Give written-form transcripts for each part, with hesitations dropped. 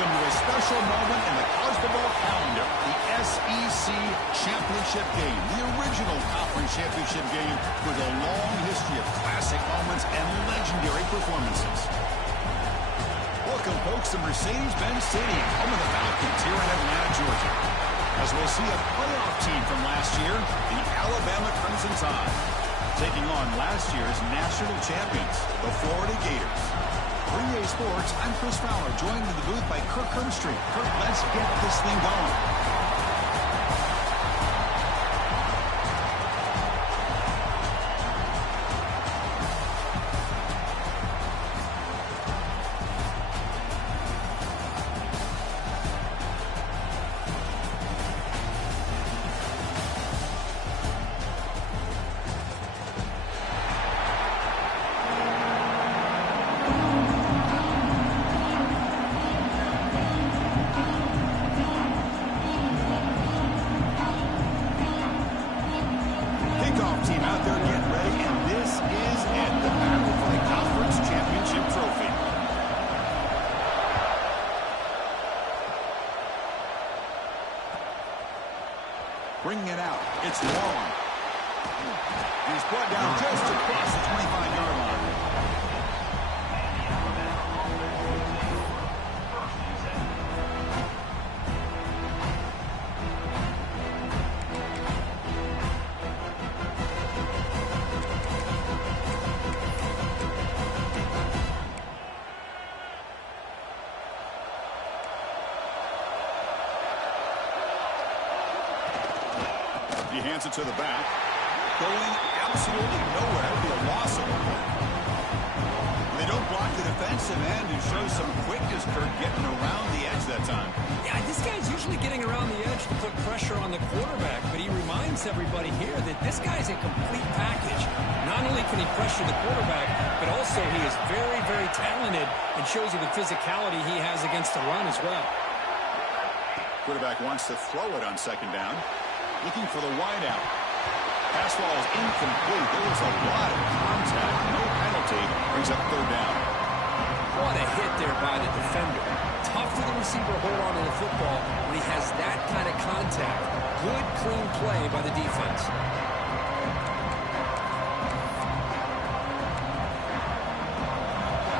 Welcome to a special moment in the college football calendar, the SEC Championship Game, the original conference championship game with a long history of classic moments and legendary performances. Welcome, folks, to Mercedes-Benz Stadium, home of the Falcons here in Atlanta, Georgia. As we'll see a playoff team from last year, the Alabama Crimson Tide, taking on last year's national champions, the Florida Gators. For EA Sports, I'm Chris Fowler, joined in the booth by Kirk Herbstreit. Kirk, let's get this thing going. Team out there getting ready, and this is it, the battle for the conference championship trophy. Bringing it out, it's long. He's brought down just across the 25-yard line. He hands it to the back. Going absolutely nowhere. That would be a loss of one. They don't block the defensive end and show some quickness, Kirk, getting around the edge that time. Yeah, this guy's usually getting around the edge to put pressure on the quarterback, but he reminds everybody here that this guy's a complete package. Not only can he pressure the quarterback, but also he is very, very talented and shows you the physicality he has against the run as well. Quarterback wants to throw it on second down. Looking for the wideout. Pass ball is incomplete. There was a lot of contact. No penalty. Brings up third down. What a hit there by the defender. Tough for the receiver to hold on to the football when he has that kind of contact. Good, clean play by the defense.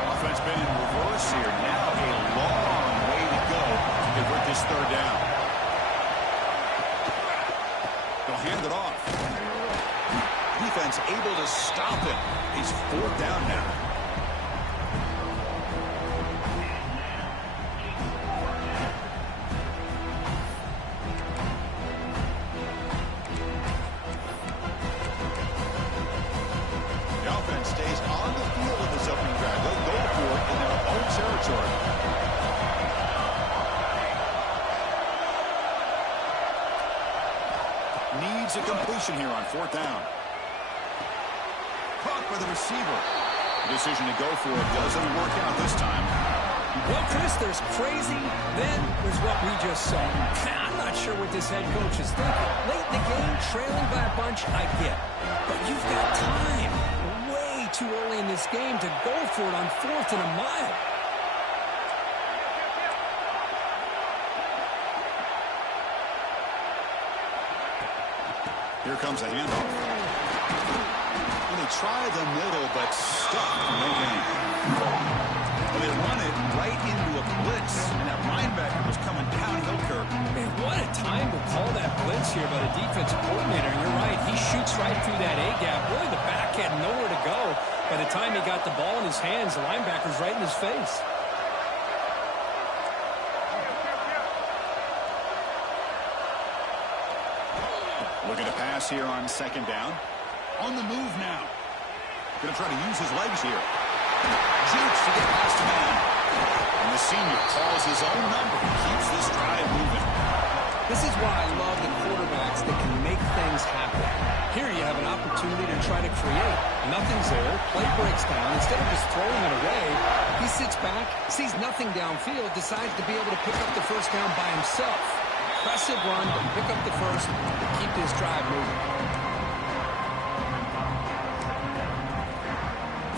Offense been in reverse here. Now a long way to go to convert this third down. They'll hand it off. Defense able to stop it. He's fourth down now. The offense stays on the field in this opening drive. They'll go for it in their own territory. Needs a completion here on fourth down. Caught by the receiver. The decision to go for it doesn't work out this time. Well, Chris, there's crazy, then there's what we just saw. I'm not sure what this head coach is thinking. Late in the game, trailing by a bunch, I get. But you've got time. Way too early in this game to go for it on fourth and a mile. Here comes a handoff. And they try the middle, but stuck. No gain. Well, they run it right into a blitz, and that linebacker was coming downhill, Kirk. Man, what a time to call that blitz here by the defensive coordinator. You're right. He shoots right through that A-gap. Really, the back had nowhere to go. By the time he got the ball in his hands, the linebacker's right in his face. Looking to pass here on second down. On the move now. Going to try to use his legs here. Shoots to get past the man. And the senior calls his own number. Keeps this drive moving. This is why I love the quarterbacks that can make things happen. Here you have an opportunity to try to create. Nothing's there. Play breaks down. Instead of just throwing it away, he sits back, sees nothing downfield, decides to be able to pick up the first down by himself. Impressive run, but pick up the first to keep this drive moving.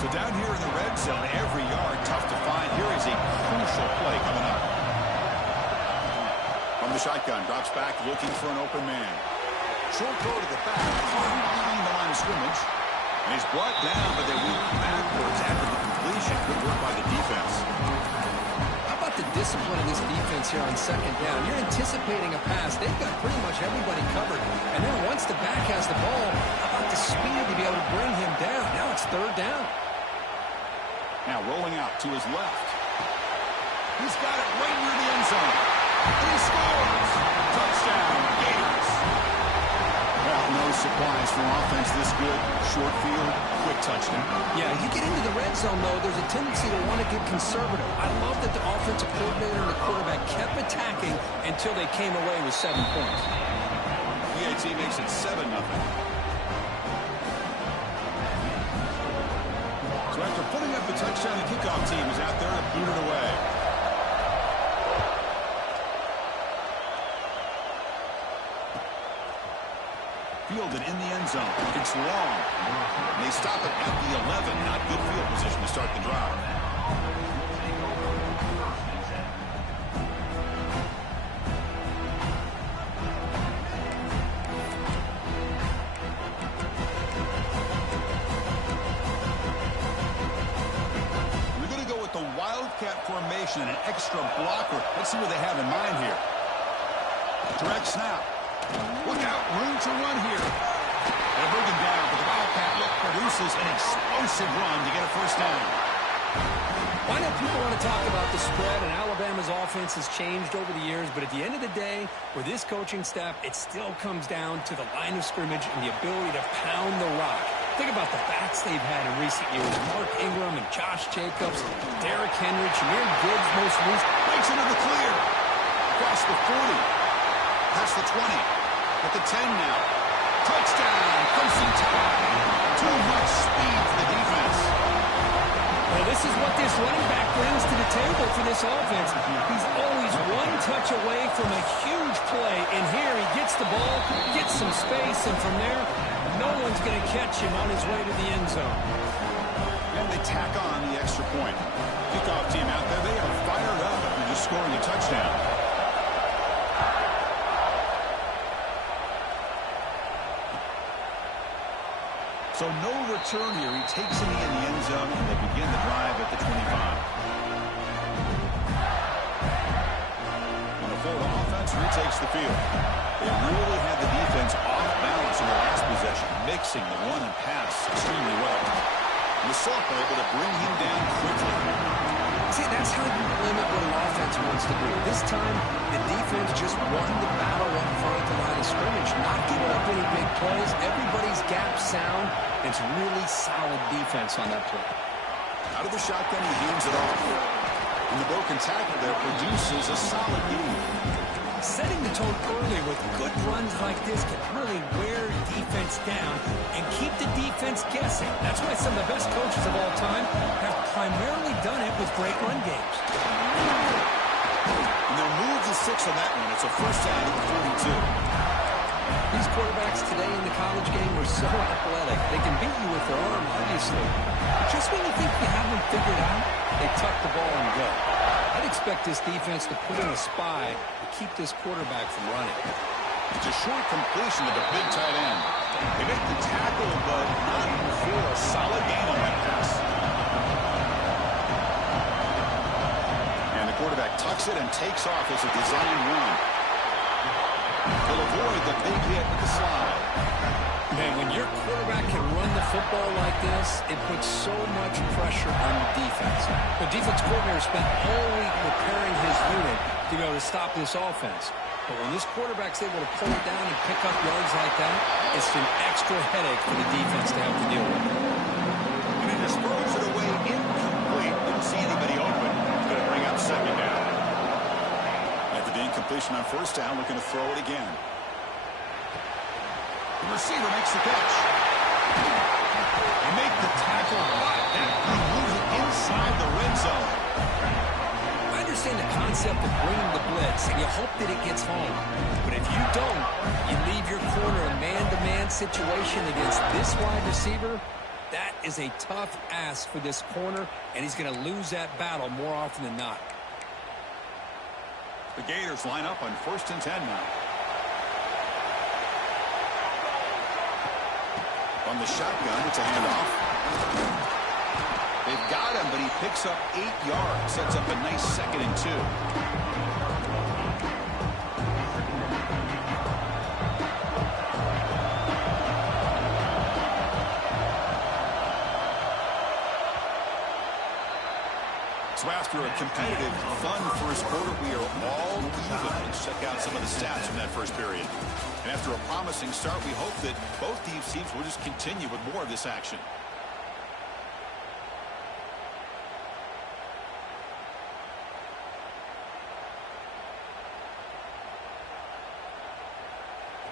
So down here in the red zone, every yard tough to find. Here is a crucial play coming up. From the shotgun, drops back, looking for an open man. Short throw to the back, behind the line of scrimmage. And he's brought down, but they went backwards after the completion. Good work by the defense. How about the discipline of this defense here on second down? You're anticipating a pass. They've got pretty much everybody covered. And then once the back has the ball, how about the speed to be able to bring him down? Now it's third down. Now rolling out to his left. He's got it right near the end zone. And he scores! Touchdown, Gators! Well, no surprise for an offense this good. Short field, quick touchdown. Yeah, you get into the red zone, though, there's a tendency to want to get conservative. I love that the offensive coordinator and the quarterback kept attacking until they came away with 7 points. PAT makes it 7-0. So after putting up the touchdown, the kickoff team is out there to boot it away. Fielded in the end zone. It's long. And they stop it at the 11. Not good field position to start the drive. We're going to go with the Wildcat formation and an extra blocker. Let's see what they have in mind here. Direct snap. Look out, room to run here. They'll bring him down, but the Wildcat look produces an explosive run to get a first down. I know people want to talk about the spread, and Alabama's offense has changed over the years, but at the end of the day, with this coaching staff, it still comes down to the line of scrimmage and the ability to pound the rock. Think about the backs they've had in recent years. Mark Ingram and Josh Jacobs, Derrick Henry, Jahmyr Gibbs most recent. Breaks into the clear. Across the 40. That's the 20. At the 10 now. Touchdown. Crimson Tide. Too much speed for the defense. Well, this is what this running back brings to the table for this offense. He's always one touch away from a huge play. And here he gets the ball, gets some space, and from there, no one's going to catch him on his way to the end zone. And they tack on the extra point. Kickoff team out there, they are fired up after just scoring a touchdown. So no return here. He takes it in the end zone, and they begin the drive at the 25. And the Florida offense retakes the field. They really had the defense off balance in the last possession, mixing the run and pass extremely well. And the sophomore able to bring him down quickly. See, that's how you limit what an offense wants to do. This time, the defense just won the battle up front at the line of scrimmage, not giving up any big plays. Everybody's gap sound. It's really solid defense on that play. Out of the shotgun, he hands it off. And the broken tackle there produces a solid gain. Setting the tone early with good runs like this can really wear defense down and keep the defense guessing. That's why some of the best coaches of all time have primarily done it with great run games. And they'll move the 6 on that one. It's a first down at the 42. These quarterbacks today in the college game are so athletic. They can beat you with their arm, obviously. But just when you think you have them figured out, they tuck the ball and go. I'd expect this defense to put in a spy to keep this quarterback from running. It's a short completion to the big tight end. They make the tackle, but not for a solid gain on that pass. And the quarterback tucks it and takes off as a design run. He'll avoid the big hit with the slide. Man, when your quarterback can run the football like this, it puts so much pressure on the defense. The defense coordinator spent all week preparing his unit to be able to stop this offense. But when this quarterback's able to pull it down and pick up yards like that, it's an extra headache for the defense to have to deal with. And he just throws it away incomplete. Didn't see anybody open. It's going to bring up second down. After the incompletion on first down, looking to throw it again. The receiver makes the catch. They make the tackle, but that play moves it inside the red zone. I understand the concept of bringing the blitz, and you hope that it gets home. But if you don't, you leave your corner a man-to-man situation against this wide receiver. That is a tough ask for this corner, and he's going to lose that battle more often than not. The Gators line up on 1st and 10 now. On the shotgun, it's a handoff. They've got him, but he picks up 8 yards. Sets up a nice 2nd and 2. So after a competitive, fun first quarter, we are all even. Let's check out some of the stats from that first period. And after a promising start, we hope that both these teams will just continue with more of this action.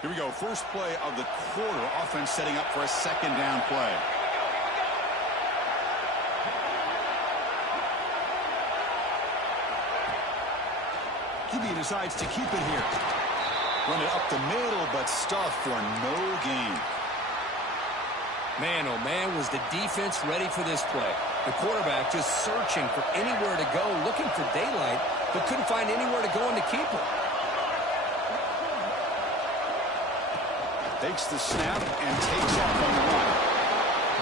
Here we go. First play of the quarter. Offense setting up for a 2nd down play. QB decides to keep it here. Run it up the middle, but stuffed for no gain. Man, oh man, was the defense ready for this play. The quarterback just searching for anywhere to go, looking for daylight, but couldn't find anywhere to go in to keep it. Takes the snap and takes off on the run.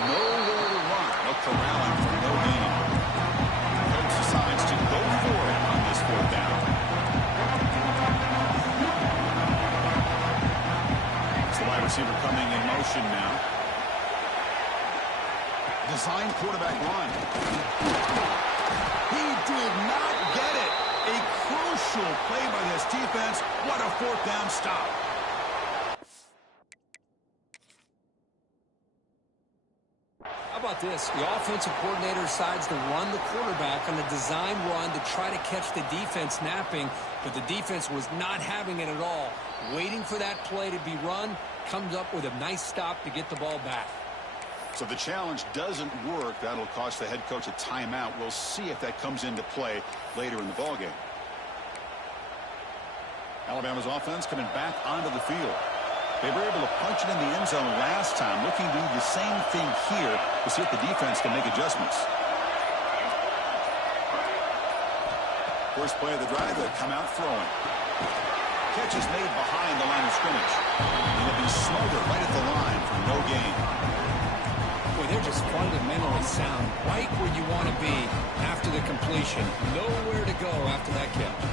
Nowhere to run. Look to rally for no gain. Coach decides to go for it on this 4th down. It's the wide receiver coming in motion now. Design quarterback run. He did not get it. A crucial play by this defense. What a 4th down stop. How about this? The offensive coordinator decides to run the quarterback on a design run to try to catch the defense napping, but the defense was not having it at all. Waiting for that play to be run, comes up with a nice stop to get the ball back. So the challenge doesn't work. That'll cost the head coach a timeout. We'll see if that comes into play later in the ballgame. Alabama's offense coming back onto the field. They were able to punch it in the end zone last time, looking to do the same thing here to see if the defense can make adjustments. First play of the drive, they come out throwing. Catch is made behind the line of scrimmage. And he'll be smothered right at the line for no gain. Boy, they're just fundamentally sound, right where you want to be after the completion. Nowhere to go after that catch.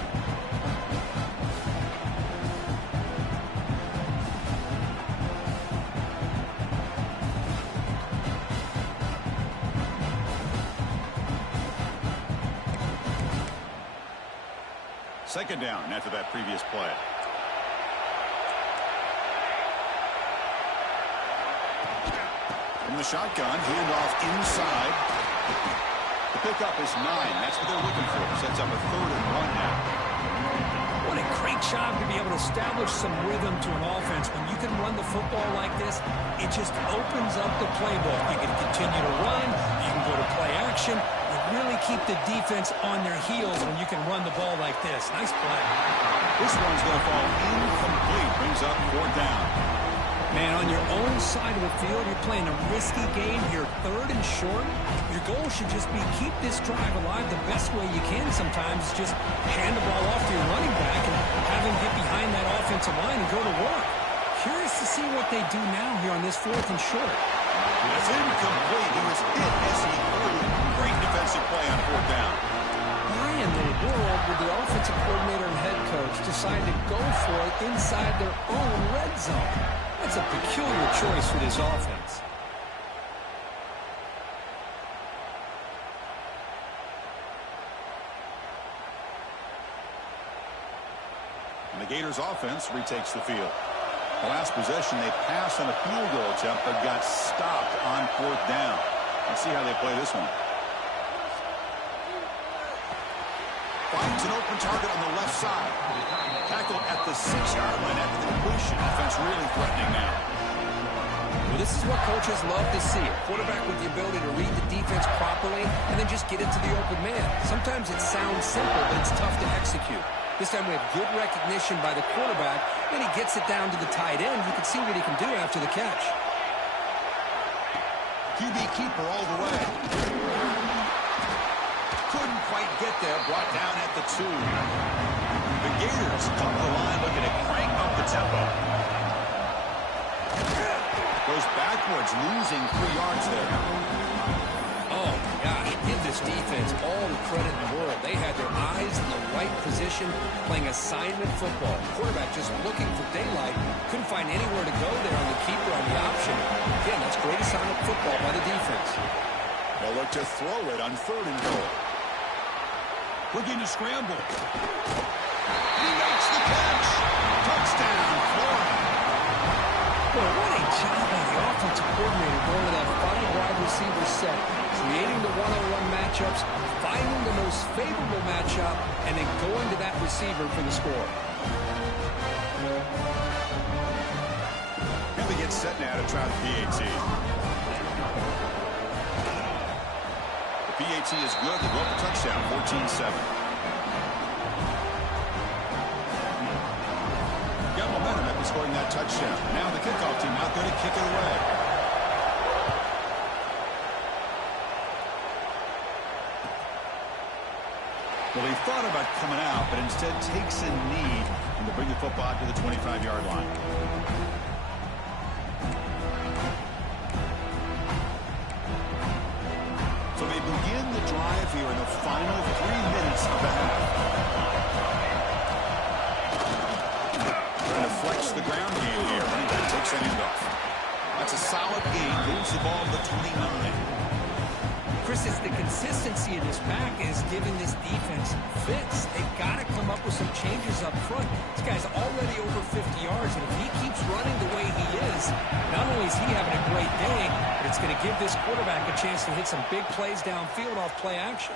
Second down after that previous play. From the shotgun, handoff inside. The pickup is 9. That's what they're looking for. Sets up a 3rd and 1 now. What a great job to be able to establish some rhythm to an offense. When you can run the football like this, it just opens up the playbook. You can continue to run. You can go to play action. Really keep the defense on their heels when you can run the ball like this. Nice play. This one's going to fall incomplete. Brings up 4th down. Man, on your own side of the field, you're playing a risky game here, 3rd and short. Your goal should just be keep this drive alive the best way you can sometimes. Is just hand the ball off to your running back and have him get behind that offensive line and go to work. Curious to see what they do now here on this 4th and short. It's incomplete. He was hit as he threw. Great defensive play on 4th down. Why in the world would the offensive coordinator and head coach decide to go for it inside their own red zone? That's a peculiar choice for this offense. And the Gators offense retakes the field. The last possession, they passed on a field goal attempt, but got stopped on 4th down. Let's see how they play this one. Finds an open target on the left side. Tackled at the 6-yard line after the completion. Offense really threatening now. Well, this is what coaches love to see. A quarterback with the ability to read the defense properly and then just get it to the open man. Sometimes it sounds simple, but it's tough to execute. This time we have good recognition by the quarterback. Then he gets it down to the tight end. You can see what he can do after the catch. QB keeper all the way. Couldn't quite get there. Brought down at the 2. The Gators come to the line looking to crank up the tempo. Goes backwards, losing 3 yards there. Oh, my gosh. Give this defense all the credit in the world. They had their eyes in the right position, playing assignment football. Quarterback just looking for daylight. Couldn't find anywhere to go there on the keeper on the option. Again, that's great assignment football by the defense. They'll look to throw it on 3rd and goal. Looking to scramble. He makes the catch. Touchdown, Florida. Well, what a job by the offensive coordinator going to that 5 wide receiver set, creating the one-on-one matchups, finding the most favorable matchup, and then going to that receiver for the score. And they get set now to try the PAT. The PAT is good. They go up a touchdown, 14-7. Got momentum after scoring that touchdown. Now the kickoff team out there to kick it away. Well, they thought about coming out, but instead takes a knee and to bring the football out to the 25-yard line. So they begin the drive here in the final 3 minutes of the half. Trying to flex the ground game here. Running back takes the handoff. That's a solid gain. Moves the ball to the 29. Chris, it's the consistency in this pack is giving this defense fits. They've got to come up with some changes up front. This guy's already over 50 yards, and if he keeps running the way he is, not only is he having a great day, but it's going to give this quarterback a chance to hit some big plays downfield off play action.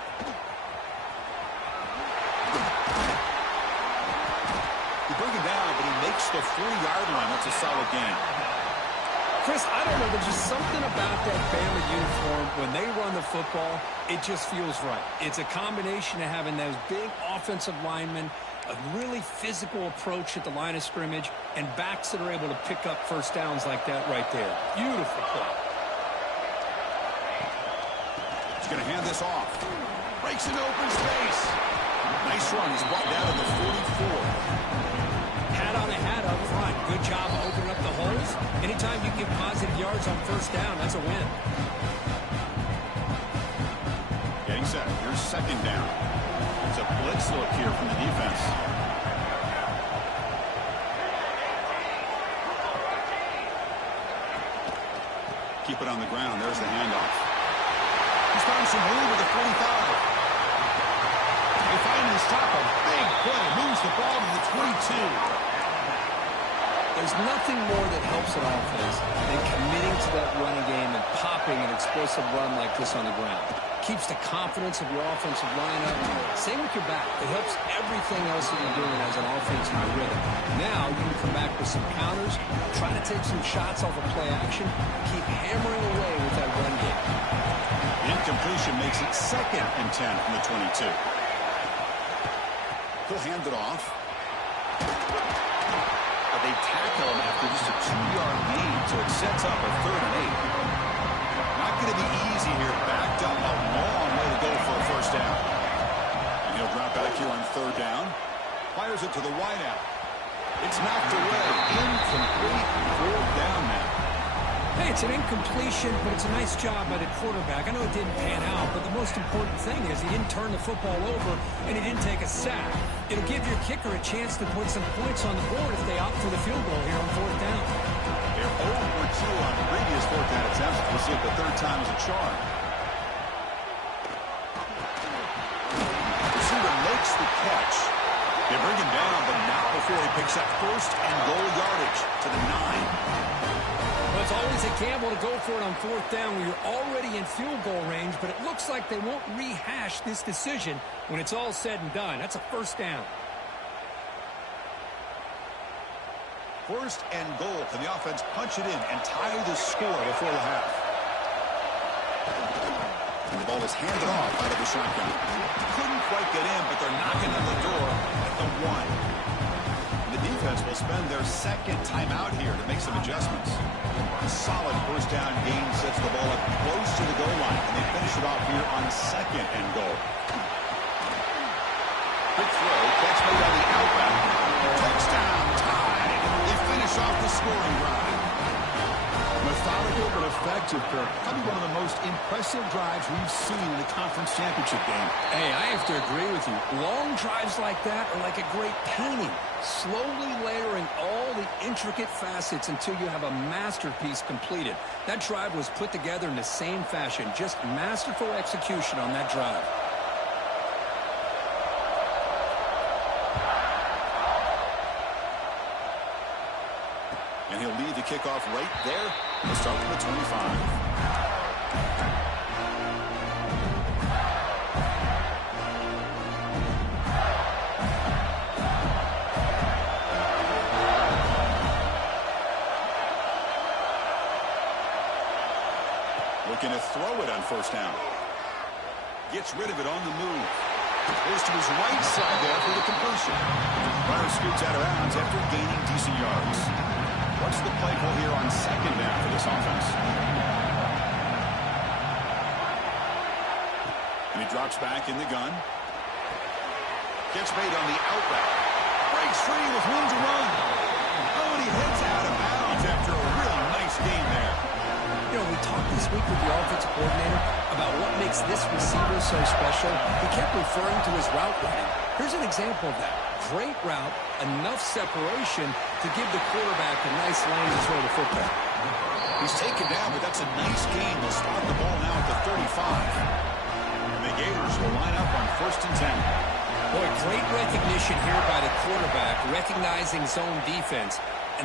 You bring him down, but he makes the 4-yard line. That's a solid gain. Chris, I don't know. There's just something about that Bama uniform. When they run the football, it just feels right. It's a combination of having those big offensive linemen, a really physical approach at the line of scrimmage, and backs that are able to pick up first downs like that right there. Beautiful play. He's going to hand this off. Breaks into open space. Nice run. He's brought down to the 44. Hat on a hat up front. Good job of opening up the holes. Anytime you get positive yards on first down, that's a win. Getting set. Here's 2nd down. It's a blitz look here from the defense. Keep it on the ground. There's the handoff. He's found some room with the 45. They finally stop him. Big play. Moves the ball to the 22. There's nothing more that helps an offense than committing to that running game and popping an explosive run like this on the ground. Keeps the confidence of your offensive lineup. Same with your back. It helps everything else that you're doing as an offense in your rhythm. Now you can come back with some counters, try to take some shots off of play action, keep hammering away with that run game. Incompletion makes it 2nd and 10 from the 22. He'll hand it off. They tackle him after just a 2-yard gain, so it sets up a 3rd and 8. Not going to be easy here. Backed up a long way to go for a first down. And he'll drop back here on 3rd down. Fires it to the wideout. It's knocked away. Incomplete. 4th down now. Hey, it's an incompletion, but it's a nice job by the quarterback. I know it didn't pan out, but the most important thing is he didn't turn the football over and he didn't take a sack. It'll give your kicker a chance to put some points on the board if they opt for the field goal here on 4th down. They're 0 for 2 on previous 4th down attempts. We'll see if the 3rd time is a charm. The receiver makes the catch. They bring him down, but not before he picks up 1st and goal yardage to the 9. Well, it's always a gamble to go for it on 4th down when you're already in field goal range, but it looks like they won't rehash this decision when it's all said and done. That's a 1st down. 1st and goal. Can the offense punch it in and tie the score before the half? And the ball is handed off out of the shotgun. Couldn't quite get in, but they're knocking on the door at the 1. The defense will spend their 2nd timeout here to make some adjustments. A solid 1st down gain sets the ball up close to the goal line, and they finish it off here on 2nd and goal. quick throw. Catch made on the out route. Touchdown, tied. They finish off the scoring drive. Methodical but effective, Kirk. Probably one of the most impressive drives we've seen in a conference championship game. Hey, I have to agree with you. Long drives like that are like a great painting. Slowly layering all the intricate facets until you have a masterpiece completed. That drive was put together in the same fashion. Just masterful execution on that drive. And he'll lead the kickoff right there. We'll start from the 25. Looking to throw it on first down. Gets rid of it on the move. Goes to his right side there for the completion. Runner scoots out of bounds after gaining decent yards. What's the play call here on second down for this offense? And he drops back in the gun. Gets made on the out route. Breaks free with room to run. Oh, and he heads out of bounds after a really nice game there. You know, we talked this week with the offensive coordinator about what makes this receiver so special. He kept referring to his route running. Here's an example of that. Great route, enough separation to give the quarterback a nice lane to throw the football. He's taken down, but that's a nice gain. They'll spot the ball now at the 35. And the Gators will line up on 1st and 10. Boy, great recognition here by the quarterback, recognizing zone defense.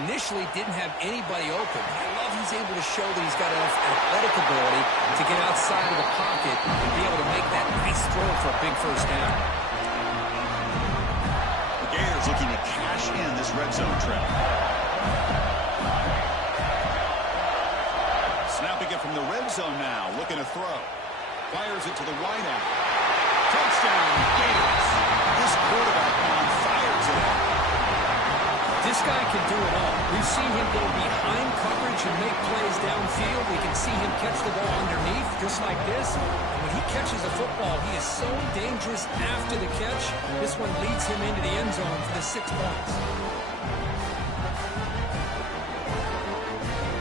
Initially didn't have anybody open. I love he's able to show that he's got enough athletic ability to get outside of the pocket and be able to make that nice throw for a big first down. The Gators looking to cash in this red zone trail. Snapping it from the red zone now, looking to throw. Fires it to the wide out. Touchdown, Gators. This quarterback on fire today. This guy can do it all. We've seen him go behind coverage and make plays downfield. We can see him catch the ball underneath, just like this. And when he catches a football, he is so dangerous after the catch. This one leads him into the end zone for the 6 points.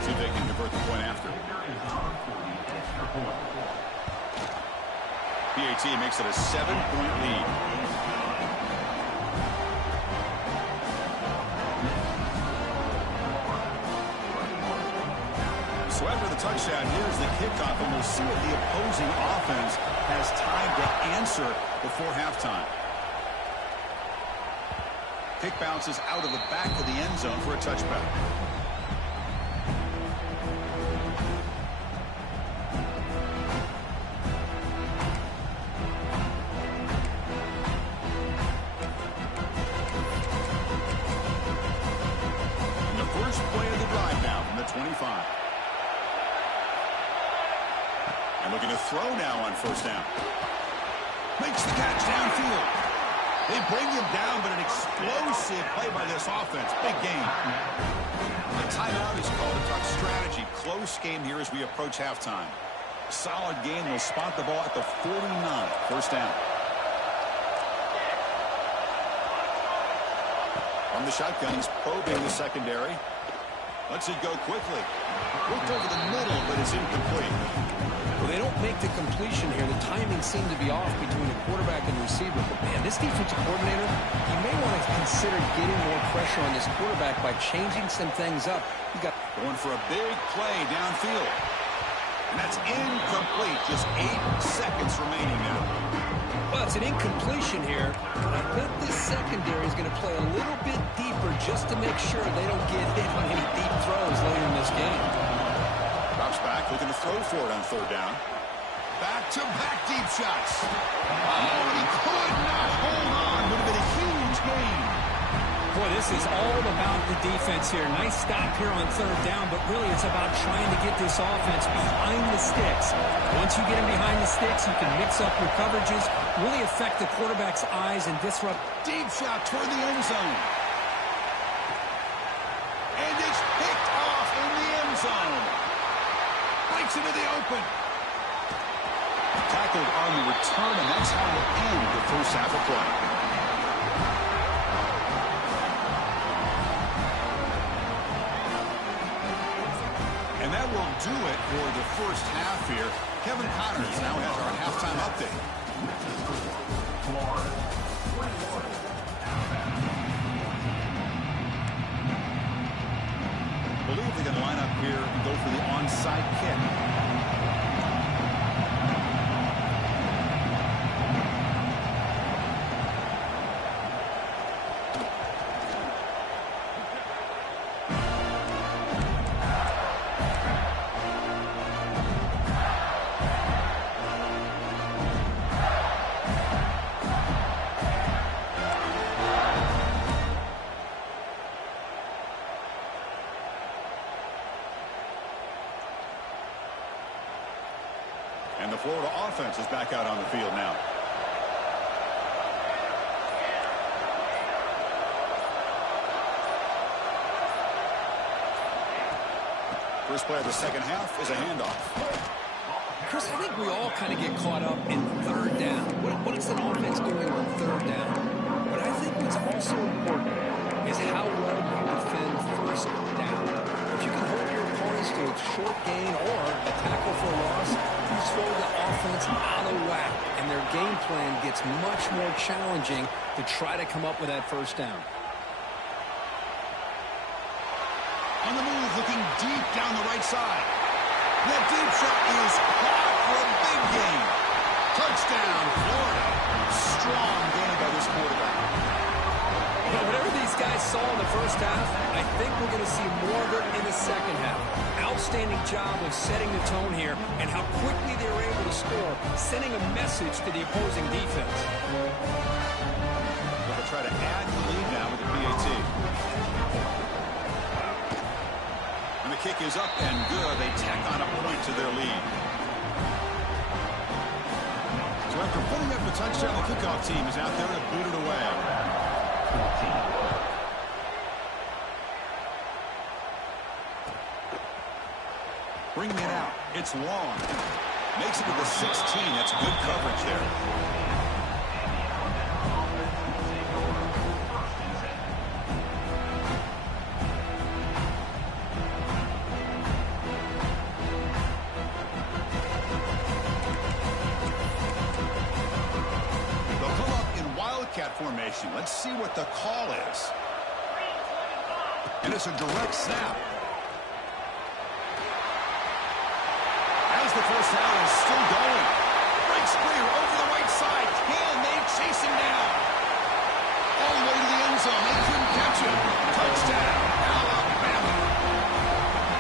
See if they can convert the point after. PAT makes it a 7-point lead. So after the touchdown, here's the kickoff, and we'll see what the opposing offense has time to answer before halftime. Kick bounces out of the back of the end zone for a touchback. And the first play of the drive now from the 25. And looking to throw now on first down. Makes the catch downfield. They bring him down, but an explosive play by this offense. Big game. The timeout is called to talk strategy. Close game here as we approach halftime. Solid game. They'll spot the ball at the 49. First down. From the shotgun, he's probing the secondary. Lets it go quickly. Looked over the middle, but it's incomplete. Well, they don't make the completion here. The timing seemed to be off between the quarterback and the receiver. But, man, this defensive coordinator, he may want to consider getting more pressure on this quarterback by changing some things up. He got going for a big play downfield. And that's incomplete. Just 8 seconds remaining now. Well, it's an incompletion here. But I bet this secondary is going to play a little bit deeper just to make sure they don't get hit on any deep throws later in this game. Drops back, looking to throw for it on third down. Back-to-back deep shots. Oh, he could not hold on. Would have been a huge gain. Boy, this is all about the defense here. Nice stop here on third down, but really it's about trying to get this offense behind the sticks. Once you get him behind the sticks, you can mix up your coverages, really affect the quarterback's eyes and disrupt. Deep shot toward the end zone. And it's picked off in the end zone. Breaks into the open. Tackled on the return, and that's how we'll end the first half of play. And that will do it for the first half here. Kevin Connors now has our halftime update. I believe they're going to line up here and go for the onside kick. And the Florida offense is back out on the field now. First play of the second half is a handoff. Chris, I think we all kind of get caught up in third down. What is an offense doing on third down? But I think what's also important is how well you defend first down. If you can hold your opponents to a short gain or a tackle for a loss, you throw the offense out of whack, and their game plan gets much more challenging to try to come up with that first down. On the move, looking deep down the right side. That deep shot is caught for a big gain. Touchdown, Florida. Strong game by this quarterback. Whatever these guys saw in the first half, I think we're going to see more of it in the second half. Outstanding job of setting the tone here and how quickly they were able to score, sending a message to the opposing defense. They'll try to add the lead now with the PAT. And the kick is up and good. They tack on a point to their lead. So after putting up a touchdown, the kickoff team is out there to boot it away. Bringing it out. It's long. Makes it to the 16. That's good coverage there. They'll come up in wildcat formation. Let's see what the call is. And it's a direct snap. The first down is still going. Breaks clear over the right side. Can they chase him down? All the way to the end zone. They couldn't catch him. Touchdown, Alabama.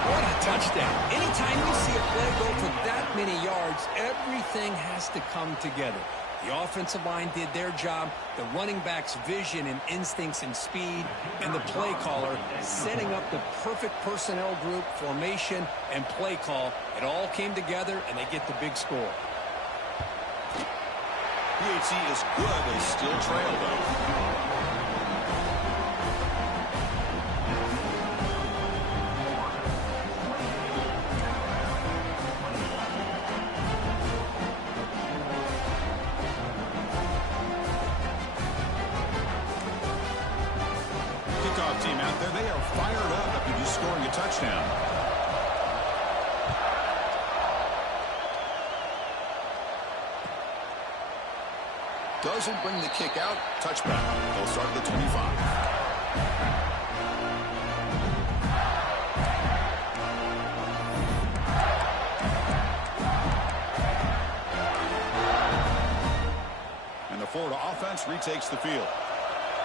What a touchdown. Anytime you see a play go for that many yards, everything has to come together. The offensive line did their job, the running back's vision and instincts and speed, and the play caller setting up the perfect personnel group, formation, and play call. It all came together, and they get the big score. PAT is good. They still trail, though. Team out there, they are fired up after just scoring a touchdown. Doesn't bring the kick out. Touchback. They'll start at the 25. And the Florida offense retakes the field.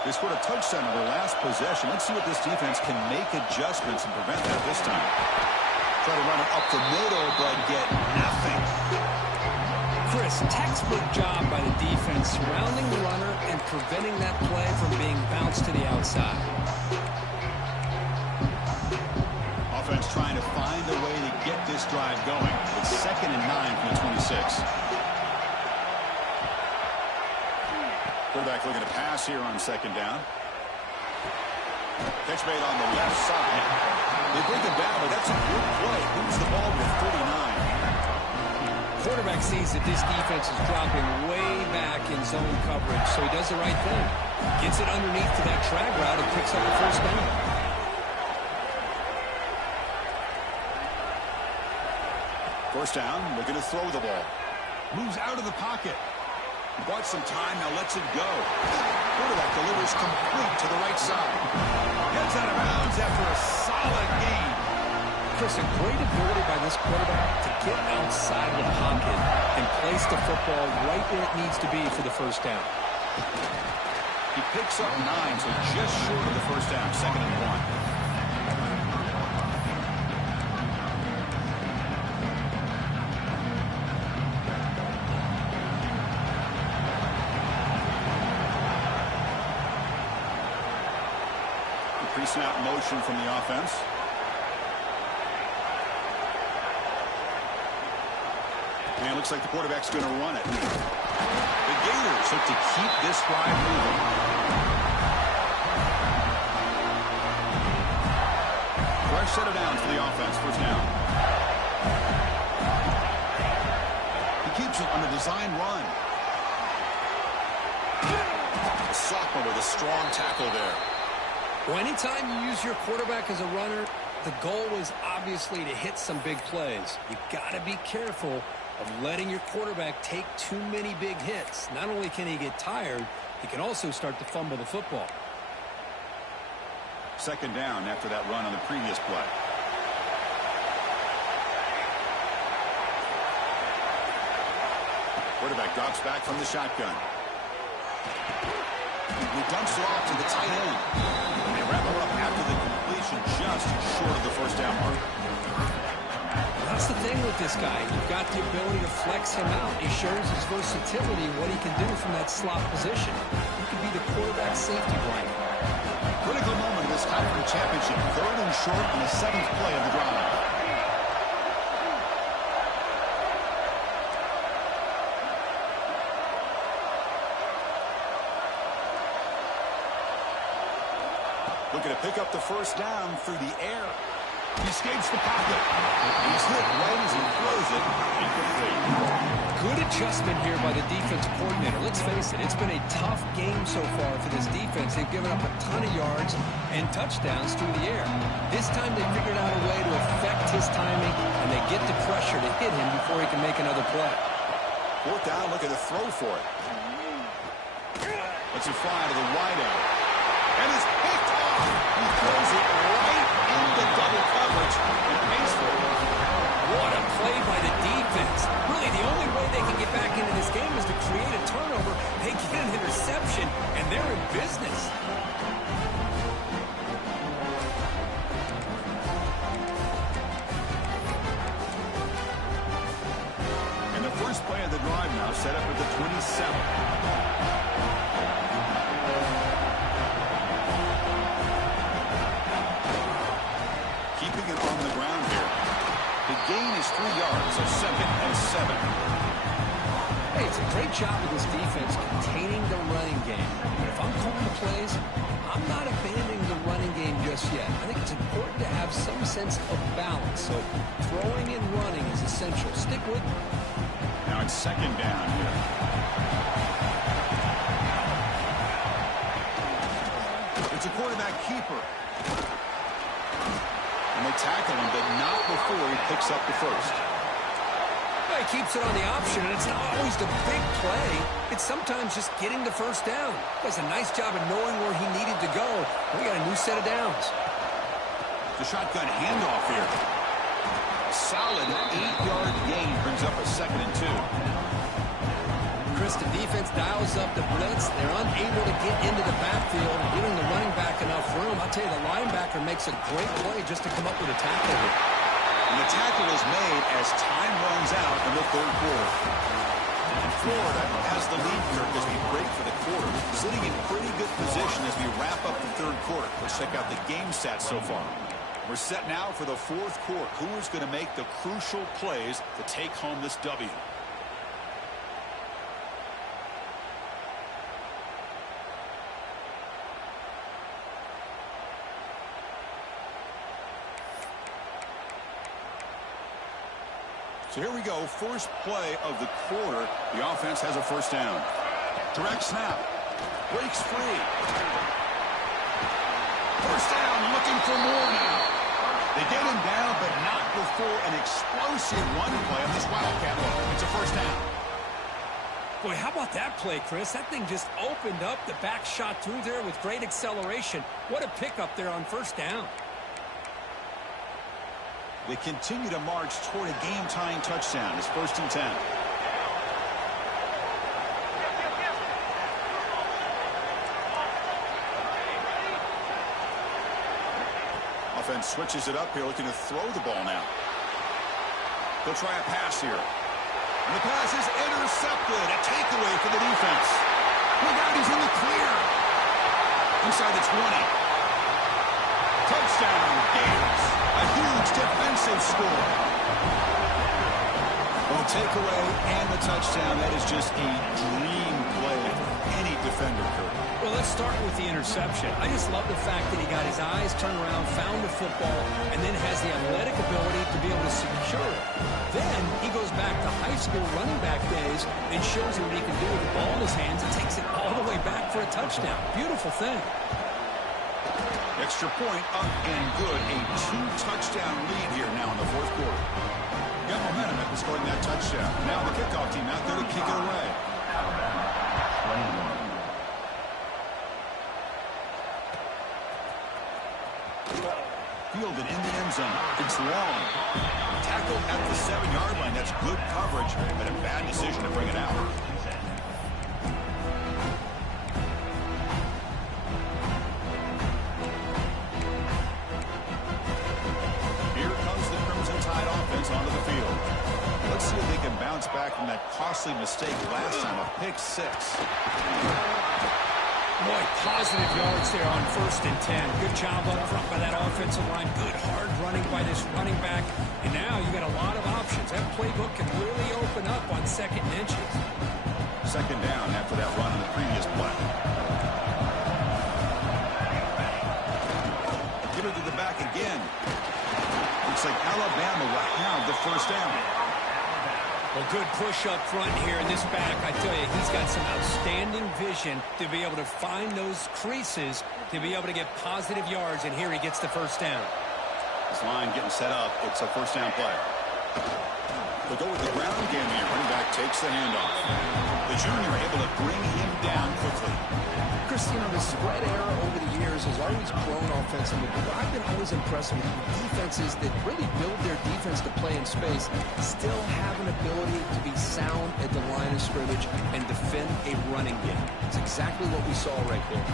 They scored a touchdown on their last possession. Let's see what this defense can make adjustments and prevent that this time. Try to run it up the middle, but get nothing. Chris, textbook job by the defense, surrounding the runner and preventing that play from being bounced to the outside. Offense trying to find a way to get this drive going. It's 2nd and 9 from the 26. Quarterback looking to pass here on 2nd down. Catch made on the left side. They bring him down, but that's a good play. Moves the ball with 39. Quarterback sees that this defense is dropping way back in zone coverage, so he does the right thing. Gets it underneath to that drag route and picks up the first down. First down, looking to throw the ball. Moves out of the pocket. Bought some time, now lets it go. Quarterback delivers complete to the right side. Gets out of bounds after a solid gain. Chris, a great ability by this quarterback to get outside the pocket and place the football right where it needs to be for the first down. He picks up 9, so just short of the first down, 2nd and 1. Pre-snap motion from the offense. And it looks like the quarterback's going to run it. The Gators look to keep this drive moving. Fresh set of downs for the offense. First down. He keeps it on a design run. A sophomore with a strong tackle there. Well, anytime you use your quarterback as a runner, the goal is obviously to hit some big plays. You've got to be careful of letting your quarterback take too many big hits. Not only can he get tired, he can also start to fumble the football. 2nd down after that run on the previous play. Quarterback drops back from the shotgun. He dumps it off to the tight end. They wrap it up after the completion, just short of the first down mark. That's the thing with this guy. You've got the ability to flex him out. He shows his versatility, what he can do from that slot position. He could be the quarterback safety blanket. Critical moment of this conference championship. 3rd and short on the 7th play of the drive. Looking to pick up the first down through the air. He escapes the pocket. He's hit right as he throws it. Incomplete. Good adjustment here by the defense coordinator. Let's face it, it's been a tough game so far for this defense. They've given up a ton of yards and touchdowns through the air. This time they figured out a way to affect his timing, and they get the pressure to hit him before he can make another play. 4th down, look at the throw for it. Let's it fly to the wideout. And it's picked off. He throws it right into double coverage and pays for it. What a play by the defense. Really, the only way they can get back into this game is to create a turnover. They get an interception, and they're in business. And the first play of the drive now set up at the 27. Keeping it on the ground here. The gain is 3 yards, so 2nd and 7. Hey, it's a great job of this defense containing the running game. But if I'm calling the plays, I'm not abandoning the running game just yet. I think it's important to have some sense of balance. So throwing and running is essential. Stick with it. Now it's 2nd down here. It's a quarterback keeper. And they tackle him, but not before he picks up the first. Well, he keeps it on the option, and it's not always the big play. It's sometimes just getting the first down. Does a nice job of knowing where he needed to go. We got a new set of downs. The shotgun handoff here. A solid 8-yard gain brings up a 2nd and 2. Chris, the defense dials up the blitz. They're unable to get into the backfield, giving the running back enough room. I'll tell you, the linebacker makes a great play just to come up with a tackle here. And the tackle is made as time runs out in the 3rd quarter. And Florida has the lead here as we break for the quarter. Sitting in pretty good position as we wrap up the 3rd quarter. Let's check out the game stats so far. We're set now for the 4th quarter. Who is going to make the crucial plays to take home this W? So here we go, first play of the quarter. The offense has a first down. Direct snap. Breaks free. First down, looking for more now. They get him down, but not before an explosive run play on this Wildcat look. It's a first down. Boy, how about that play, Chris? That thing just opened up the back shot through there with great acceleration. What a pickup there on first down. They continue to march toward a game-tying touchdown. It's 1st and 10. Offense switches it up here, looking to throw the ball now. They'll try a pass here. And the pass is intercepted. A takeaway for the defense. Look out, he's in the clear. Inside the 20. Touchdown, Gators. A huge defensive score. Well, the takeaway and the touchdown, that is just a dream play for any defender, Kurt. Well, let's start with the interception. I just love the fact that he got his eyes turned around, found the football, and then has the athletic ability to be able to secure it. Then he goes back to high school running back days and shows him what he can do with the ball in his hands and takes it all the way back for a touchdown. Beautiful thing. Extra point up and good. A 2-touchdown lead here now in the 4th quarter. Got momentum after scoring that touchdown. Now the kickoff team out there to kick it away. Fielded in the end zone. It's long. Tackled at the 7-yard line. That's good coverage, but a bad decision to bring it out. Here comes the Crimson Tide offense onto the field. Let's see if they can bounce back from that costly mistake last time, a pick 6. Boy, positive yards there on 1st and 10. Good job up front by that offensive line. Good hard running by this running back. And now you got a lot of options. That playbook can really open up on 2nd and inches. 2nd down after that run on the previous play. Give it to the back again. Looks like Alabama will have the 1st down. Well, good push up front here in this back. I tell you, he's got some outstanding vision to be able to find those creases, to be able to get positive yards, and here he gets the 1st down. This line getting set up. It's a 1st down play. They'll go with the ground game here. Running back takes the handoff. The junior able to bring him down quickly. Chris, you know, the spread era over the years has always grown offensively, but I've been always impressed with defenses that really build their defense to play in space, still have an ability to be sound at the line of scrimmage and defend a running game. It's exactly what we saw right there.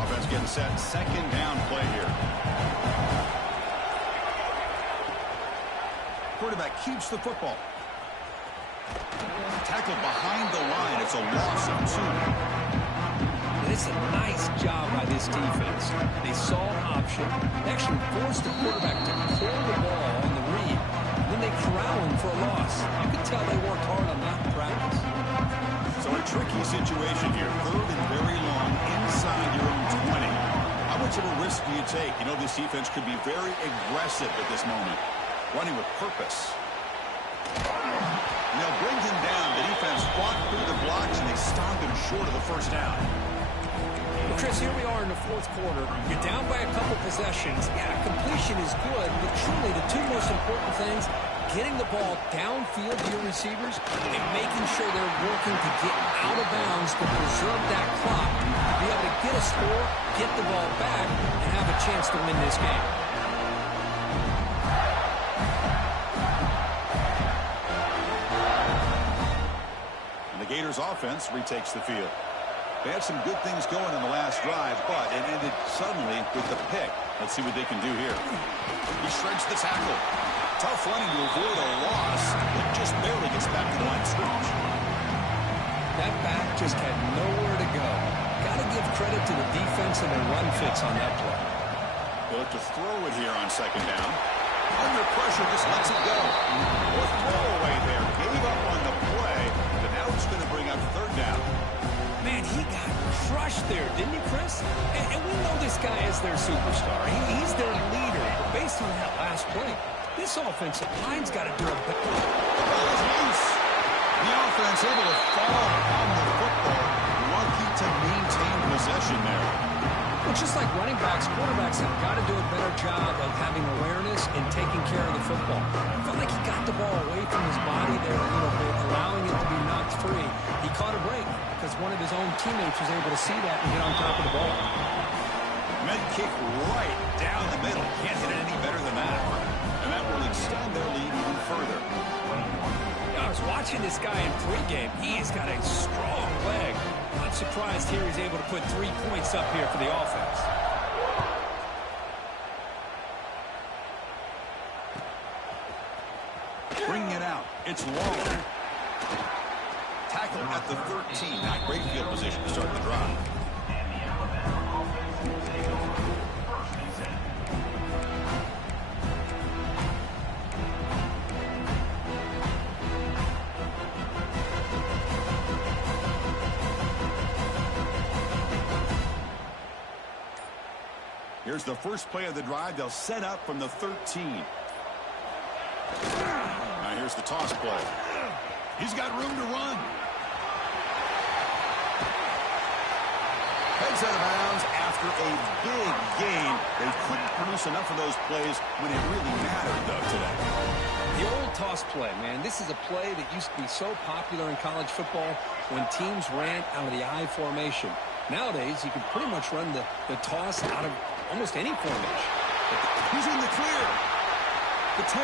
Offense getting set. 2nd down play here. Quarterback keeps the football. Tackled behind the line. It's a loss of 2. And it's a nice job by this defense. They saw an option. They actually forced the quarterback to pull the ball on the read. And then they corral him for a loss. You can tell they worked hard on that in practice. So a tricky situation here. 3rd and very long inside your own 20. How much of a risk do you take? You know, this defense could be very aggressive at this moment. Running with purpose. And they'll bring him down. The defense fought through the blocks, and they stopped him short of the 1st down. Well, Chris, here we are in the 4th quarter. You're down by a couple possessions. Yeah, completion is good, but truly the 2 most important things, getting the ball downfield to your receivers and making sure they're working to get out of bounds to preserve that clock, to be able to get a score, get the ball back, and have a chance to win this game. The Gators offense retakes the field. They had some good things going in the last drive, but it ended suddenly with the pick. Let's see what they can do here. He shreds the tackle. Tough running to avoid a loss. It just barely gets back to the line of scrimmage. That back just had nowhere to go. Got to give credit to the defense and their run fits on that play. They look to throw it here on 2nd down. Under pressure, just lets it go. Or throwaway there. Gave up on the play, but now it's going to bring up 3rd down. Man, he got crushed there, didn't he, Chris? And we know this guy is their superstar. He's their leader. But based on that last play, this offensive line's got to do a better. The ball is loose. The offense able to fall on the football. Lucky to maintain possession there. Well, just like running backs, quarterbacks have got to do a better job of having awareness and taking care of the football. I felt like he got the ball away from his body there a little bit, allowing it to be knocked free. He caught a break because one of his own teammates was able to see that and get on top of the ball. Med kick right down the middle. Can't hit it any better than that. And that will extend their lead even further. I was watching this guy in pregame. He has got a strong leg. Not surprised here he's able to put 3 points up here for the offense. Bringing it out. It's long. Tackle at the 13. Not great field position to start the drive. Here's the first play of the drive. They'll set up from the 13. Now here's the toss play. He's got room to run. Heads out of bounds after a big gain. They couldn't produce enough of those plays when it really mattered, though, today. The old toss play, man. This is a play that used to be so popular in college football when teams ran out of the I formation. Nowadays, you can pretty much run the toss out of almost any formation. He's in the clear. The 10.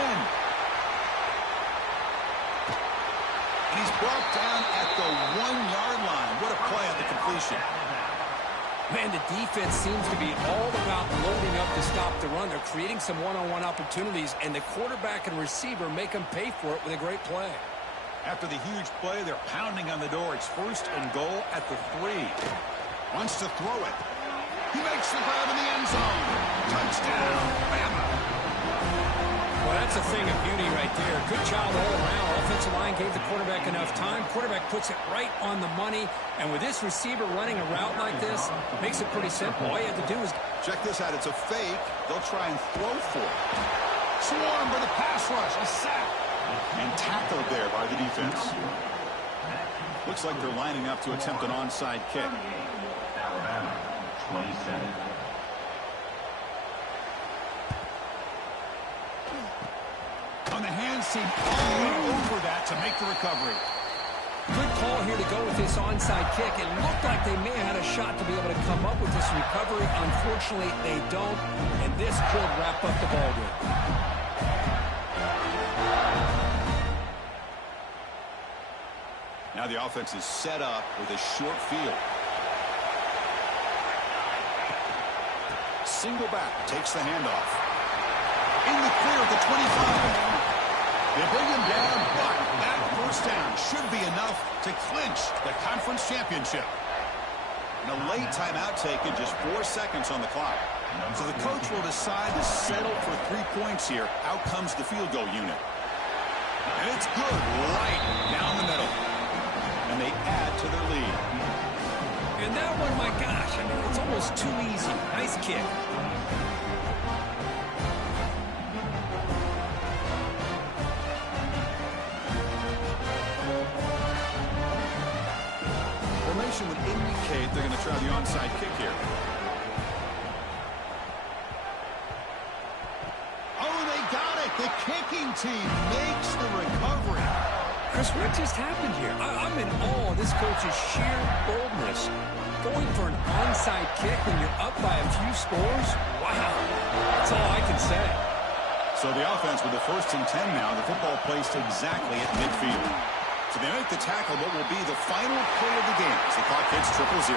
And he's brought down at the 1-yard line. What a play at the completion. Man, the defense seems to be all about loading up to stop the run. They're creating some one-on-one opportunities, and the quarterback and receiver make them pay for it with a great play. After the huge play, they're pounding on the door. It's 1st and goal at the 3. Wants to throw it. He makes the grab in the end zone. Touchdown, Bama. Well, that's a thing of beauty right there. Good job all around. Offensive line gave the quarterback enough time. Quarterback puts it right on the money. And with this receiver running a route like this, makes it pretty simple. All you have to do is... Check this out. It's a fake. They'll try and throw for it. Swarm for the pass rush. A sack. And tackled there by the defense. Looks like they're lining up to attempt an onside kick. 27. On the hands team all over that to make the recovery. Good call here to go with this onside kick. It looked like they may have had a shot to be able to come up with this recovery. Unfortunately, they don't, and this could wrap up the ball game. Now the offense is set up with a short field. Single back, takes the handoff. In the clear at the 25. They bring him down, but that first down should be enough to clinch the conference championship. And a late timeout taken, just 4 seconds on the clock. So the coach will decide to settle for 3 points here. Out comes the field goal unit. And it's good right down the middle. And they add to their lead. And that one, my gosh, I mean, it's almost too easy. Nice kick. Formation would indicate they're going to try the onside kick here. Oh, they got it. The kicking team makes the recovery. Chris, what just happened here? I'm in awe of this coach's sheer boldness. Going for an onside kick when you're up by a few scores? Wow. That's all I can say. So the offense with the 1st and 10 now. The football placed exactly at midfield. So they make the tackle, what will be the final play of the game as the clock hits 0-0.